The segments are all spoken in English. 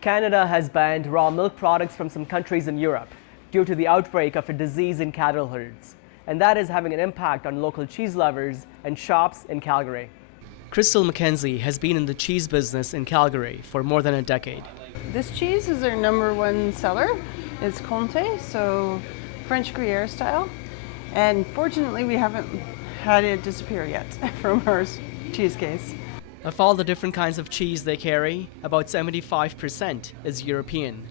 Canada has banned raw milk products from some countries in Europe due to the outbreak of a disease in cattle herds, and that is having an impact on local cheese lovers and shops in Calgary. Crystal McKenzie has been in the cheese business in Calgary for more than a decade. This cheese is our #1 seller. It's Comté, so French Gruyere style. And fortunately, we haven't had it disappear yet from our cheese case. Of all the different kinds of cheese they carry, about 75% is European.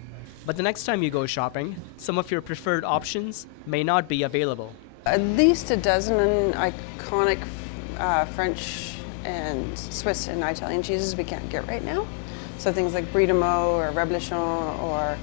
But the next time you go shopping, some of your preferred options may not be available. At least a dozen iconic French and Swiss and Italian cheeses we can't get right now. So things like Brie de Meaux or Reblochon, or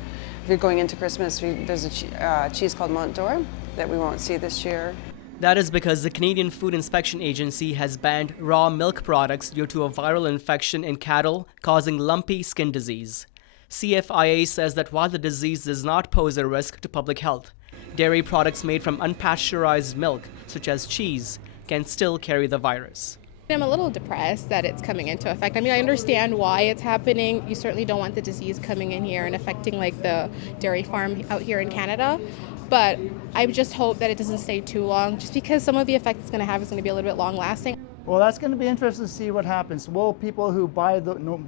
if you're going into Christmas, there's a cheese called Mont d'Or that we won't see this year. That is because the Canadian Food Inspection Agency has banned raw milk products due to a viral infection in cattle causing lumpy skin disease. CFIA says that while the disease does not pose a risk to public health, dairy products made from unpasteurized milk, such as cheese, can still carry the virus. I'm a little depressed that it's coming into effect. I mean, I understand why it's happening. You certainly don't want the disease coming in here and affecting like the dairy farm out here in Canada. But I just hope that it doesn't stay too long, just because some of the effect it's going to have is going to be a little bit long lasting. Well, that's going to be interesting to see what happens. Will people who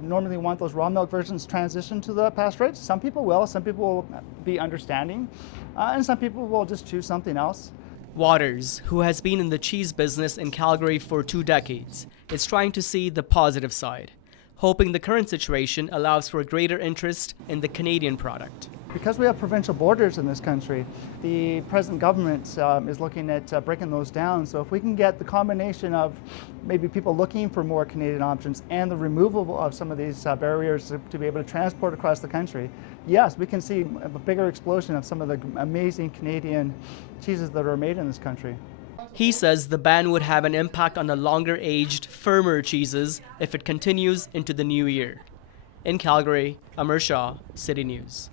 normally want those raw milk versions transition to the pasteurized? Some people will. Some people will be understanding, and some people will just choose something else. Waters, who has been in the cheese business in Calgary for 2 decades, is trying to see the positive side, hoping the current situation allows for greater interest in the Canadian product. Because we have provincial borders in this country, the present government is looking at breaking those down. So if we can get the combination of maybe people looking for more Canadian options and the removal of some of these barriers to be able to transport across the country, yes, we can see a bigger explosion of some of the amazing Canadian cheeses that are made in this country. He says the ban would have an impact on the longer-aged, firmer cheeses if it continues into the new year. In Calgary, Amar Shah, City News.